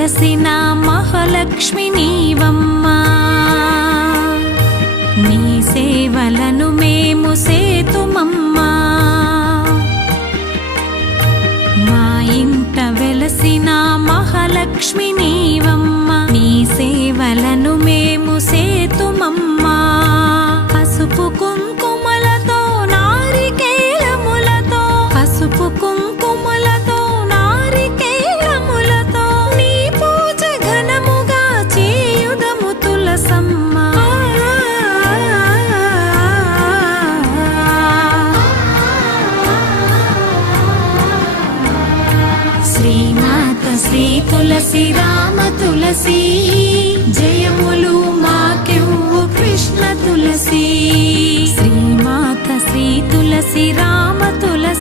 వెలసిన మహాలక్ష్మి నీవమ్మా, నీ సేవలను మేము సేతుమమ్మా. మా ఇంట వెలసిన మహాలక్ష్మి నీవమ్మా, నీ సేవలను మేము సేతుమమ్మా. పసుపు కుంకుమలతో నారికేళములతో, పసుపు కుంకుమలతో నారికేళములతో నీ పూజ ఘనముగా చేయుదము తులసమ్మ. శ్రీమాత శ్రీ తులసి రామ తులసి, జయములు మాకెవ్వు కృష్ణ తులసి. శ్రీమాత శ్రీ తులసి రామ తులసి.